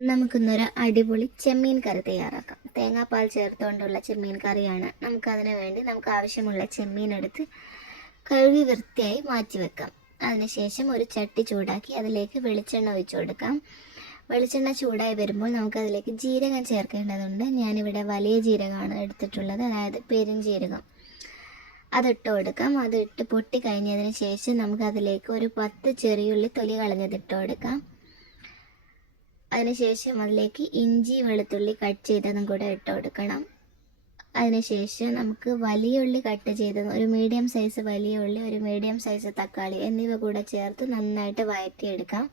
നമുക്കിന്നൊരു അടിപൊളി ചെമ്മീൻ കറി തയ്യാറാക്കാം. തേങ്ങാപ്പാൽ ചേർത്തുകൊണ്ടുള്ള ചെമ്മീൻ കറിയാണ്. നമുക്കതിന് വേണ്ടി നമുക്ക് ആവശ്യമുള്ള ചെമ്മീൻ എടുത്ത് കഴുകി വൃത്തിയായി മാറ്റി വെക്കാം. അതിനുശേഷം ഒരു ചട്ടി ചൂടാക്കി അതിലേക്ക് വെളിച്ചെണ്ണ ഒഴിച്ചു കൊടുക്കാം. വെളിച്ചെണ്ണ ചൂടായി വരുമ്പോൾ നമുക്കതിലേക്ക് ജീരകം ചേർക്കേണ്ടതുണ്ട്. ഞാനിവിടെ വലിയ ജീരകമാണ് എടുത്തിട്ടുള്ളത്, അതായത് പെരുംജീരകം. അതിട്ട് കൊടുക്കാം. അതിട്ട് പൊട്ടി കഴിഞ്ഞതിന് ശേഷം നമുക്കതിലേക്ക് ഒരു 10 ചെറിയുള്ളി തൊലി കളഞ്ഞതിട്ട് കൊടുക്കാം. അതിനുശേഷം അതിലേക്ക് ഇഞ്ചി വെളുത്തുള്ളി കട്ട് ചെയ്തതും കൂടെ ഇട്ട് കൊടുക്കണം. അതിനുശേഷം നമുക്ക് വലിയ ഉള്ളി കട്ട് ചെയ്തതും, ഒരു മീഡിയം സൈസ് വലിയ ഉള്ളി, ഒരു മീഡിയം സൈസ് തക്കാളി എന്നിവ കൂടെ ചേർത്ത് നന്നായിട്ട് വഴറ്റിയെടുക്കാം.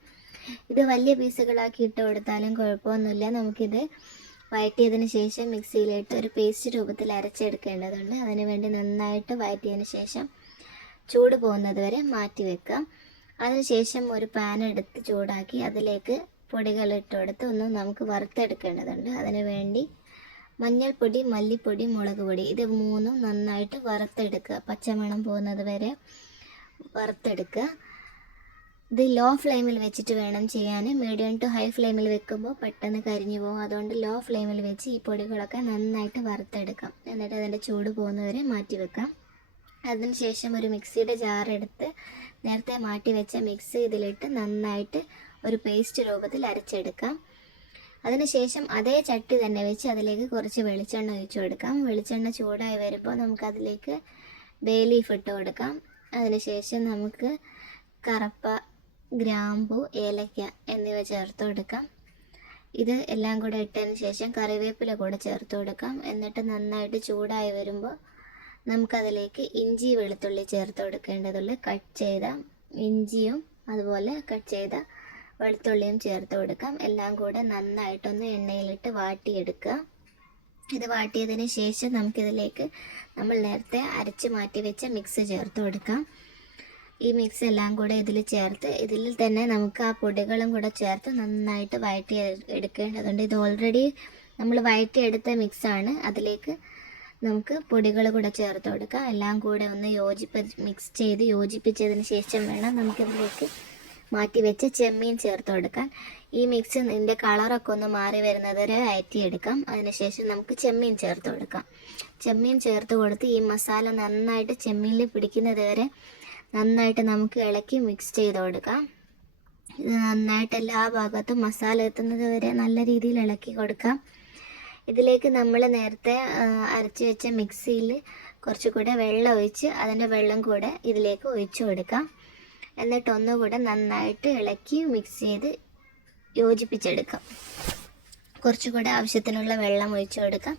ഇത് വലിയ പീസുകളാക്കി ഇട്ട് കൊടുത്താലും കുഴപ്പമൊന്നുമില്ല. നമുക്കിത് വഴറ്റിയതിന് ശേഷം മിക്സിയിലിട്ട് ഒരു പേസ്റ്റ് രൂപത്തിൽ അരച്ചെടുക്കേണ്ടതുണ്ട്. അതിനുവേണ്ടി നന്നായിട്ട് വഴറ്റിയതിന് ശേഷം ചൂട് പോകുന്നത് വരെ മാറ്റി വെക്കാം. അതിനുശേഷം ഒരു പാൻ എടുത്ത് ചൂടാക്കി അതിലേക്ക് പൊടികൾ ഇട്ട് കൊടുത്ത് ഒന്ന് നമുക്ക് വറുത്തെടുക്കേണ്ടതുണ്ട്. അതിനു വേണ്ടി മഞ്ഞൾപ്പൊടി, മല്ലിപ്പൊടി, മുളക് പൊടി ഇത് മൂന്നും നന്നായിട്ട് വറുത്തെടുക്കുക. പച്ചമണം പോകുന്നത് വരെ വറുത്തെടുക്കുക. ഇത് ലോ ഫ്ലെയിമിൽ വെച്ചിട്ട് വേണം ചെയ്യാൻ. മീഡിയം ടു ഹൈ ഫ്ലെയിമിൽ വെക്കുമ്പോൾ പെട്ടെന്ന് കരിഞ്ഞു പോകും. അതുകൊണ്ട് ലോ ഫ്ലെയിമിൽ വെച്ച് ഈ പൊടികളൊക്കെ നന്നായിട്ട് വറുത്തെടുക്കാം. എന്നിട്ട് അതിൻ്റെ ചൂട് പോകുന്നവരെ മാറ്റി വെക്കാം. അതിനുശേഷം ഒരു മിക്സിയുടെ ജാർ എടുത്ത് നേരത്തെ മാറ്റി വെച്ച മിക്സ് ഇതിലിട്ട് നന്നായിട്ട് ഒരു പേസ്റ്റ് രൂപത്തിൽ അരച്ചെടുക്കാം. അതിനുശേഷം അതേ ചട്ടി തന്നെ വെച്ച് അതിലേക്ക് കുറച്ച് വെളിച്ചെണ്ണ ഒഴിച്ചു കൊടുക്കാം. വെളിച്ചെണ്ണ ചൂടായി വരുമ്പോൾ നമുക്കതിലേക്ക് ബേ ലീഫ് ഇട്ട് കൊടുക്കാം. അതിനുശേഷം നമുക്ക് കറുപ്പ, ഗ്രാമ്പു, ഏലക്ക എന്നിവ ചേർത്ത് കൊടുക്കാം. ഇത് എല്ലാം കൂടെ ഇട്ടതിന് ശേഷം കറിവേപ്പില കൂടെ ചേർത്ത് കൊടുക്കാം. എന്നിട്ട് നന്നായിട്ട് ചൂടായി വരുമ്പോൾ നമുക്കതിലേക്ക് ഇഞ്ചി വെളുത്തുള്ളി ചേർത്ത് കൊടുക്കേണ്ടതുള്ളൂ. കട്ട് ചെയ്ത ഇഞ്ചിയും അതുപോലെ കട്ട് ചെയ്ത വെളുത്തുള്ളിയും ചേർത്ത് കൊടുക്കാം. എല്ലാം കൂടെ നന്നായിട്ടൊന്ന് എണ്ണയിലിട്ട് വാട്ടിയെടുക്കുക. ഇത് വാട്ടിയതിന് ശേഷം നമുക്കിതിലേക്ക് നമ്മൾ നേരത്തെ അരച്ച് മാറ്റി വെച്ച മിക്സ് ചേർത്ത് കൊടുക്കാം. ഈ മിക്സ് എല്ലാം കൂടെ ഇതിൽ ചേർത്ത് ഇതിൽ തന്നെ നമുക്ക് ആ പൊടികളും കൂടെ ചേർത്ത് നന്നായിട്ട് വഴറ്റി എടുക്കേണ്ടതുണ്ട്. ഇത് ഓൾറെഡി നമ്മൾ വഴറ്റിയെടുത്ത മിക്സാണ്. അതിലേക്ക് നമുക്ക് പൊടികൾ കൂടെ ചേർത്ത് കൊടുക്കാം. എല്ലാം കൂടെ ഒന്ന് മിക്സ് ചെയ്ത് യോജിപ്പിച്ചതിന് ശേഷം വേണം നമുക്കിതിലേക്ക് മാറ്റി വെച്ച് ചെമ്മീൻ ചേർത്ത് കൊടുക്കാൻ. ഈ മിക്സ് ഇതിൻ്റെ കളറൊക്കെ ഒന്ന് മാറി വരുന്നത് വരെ വഴറ്റിയെടുക്കാം. അതിനുശേഷം നമുക്ക് ചെമ്മീൻ ചേർത്ത് കൊടുക്കാം. ചെമ്മീൻ ചേർത്ത് കൊടുത്ത് ഈ മസാല നന്നായിട്ട് ചെമ്മീനിൽ പിടിക്കുന്നത് വരെ നന്നായിട്ട് നമുക്ക് ഇളക്കി മിക്സ് ചെയ്ത് കൊടുക്കാം. ഇത് നന്നായിട്ട് എല്ലാ ഭാഗത്തും മസാല എത്തുന്നത് വരെ നല്ല രീതിയിൽ ഇളക്കി കൊടുക്കാം. ഇതിലേക്ക് നമ്മൾ നേരത്തെ അരച്ച് വെച്ച മിക്സിയിൽ കുറച്ചുകൂടെ വെള്ളം ഒഴിച്ച് അതിൻ്റെ വെള്ളം കൂടെ ഇതിലേക്ക് ഒഴിച്ചു കൊടുക്കാം. എന്നിട്ട് ഒന്നുകൂടെ നന്നായിട്ട് ഇളക്കി മിക്സ് ചെയ്ത് യോജിപ്പിച്ചെടുക്കാം. കുറച്ചുകൂടെ ആവശ്യത്തിനുള്ള വെള്ളം ഒഴിച്ചു കൊടുക്കാം.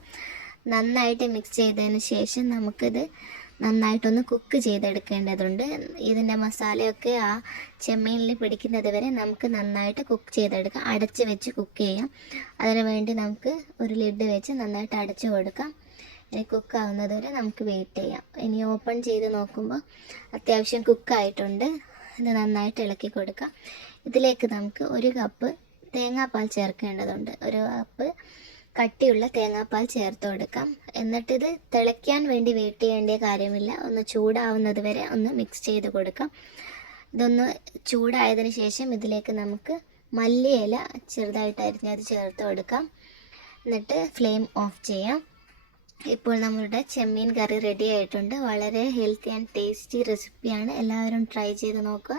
നന്നായിട്ട് മിക്സ് ചെയ്തതിന് ശേഷം നമുക്കിത് നന്നായിട്ടൊന്ന് കുക്ക് ചെയ്തെടുക്കേണ്ടതുണ്ട്. ഇതിൻ്റെ മസാലയൊക്കെ ആ ചെമ്മീനിൽ പിടിക്കുന്നത് വരെ നമുക്ക് നന്നായിട്ട് കുക്ക് ചെയ്തെടുക്കാം. അടച്ച് വെച്ച് കുക്ക് ചെയ്യാം. അതിനു വേണ്ടി നമുക്ക് ഒരു ലിഡ് വെച്ച് നന്നായിട്ട് അടച്ചു കൊടുക്കാം. ഇനി കുക്കാവുന്നത് വരെ നമുക്ക് വെയിറ്റ് ചെയ്യാം. ഇനി ഓപ്പൺ ചെയ്ത് നോക്കുമ്പോൾ അത്യാവശ്യം കുക്കായിട്ടുണ്ട്. ഇത് നന്നായിട്ട് ഇളക്കി കൊടുക്കാം. ഇതിലേക്ക് നമുക്ക് 1 കപ്പ് തേങ്ങാപ്പാൽ ചേർക്കേണ്ടതുണ്ട്. 1 കപ്പ് കട്ടിയുള്ള തേങ്ങാപ്പാൽ ചേർത്ത് കൊടുക്കാം. എന്നിട്ടിത് തിളയ്ക്കാൻ വേണ്ടി വെയിറ്റ് ചെയ്യേണ്ട കാര്യമില്ല. ഒന്ന് ചൂടാവുന്നത് വരെ ഒന്ന് മിക്സ് ചെയ്ത് കൊടുക്കാം. ഇതൊന്ന് ചൂടായതിന് ശേഷം ഇതിലേക്ക് നമുക്ക് മല്ലിയില ചെറുതായിട്ട് അരിഞ്ഞത് ചേർത്ത് കൊടുക്കാം. എന്നിട്ട് ഫ്ലെയിം ഓഫ് ചെയ്യാം. ഇപ്പോൾ നമ്മളുടെ ചെമ്മീൻ കറി റെഡി ആയിട്ടുണ്ട്. വളരെ ഹെൽത്തി ആൻഡ് ടേസ്റ്റി റെസിപ്പിയാണ്. എല്ലാവരും ട്രൈ ചെയ്ത് നോക്കുക.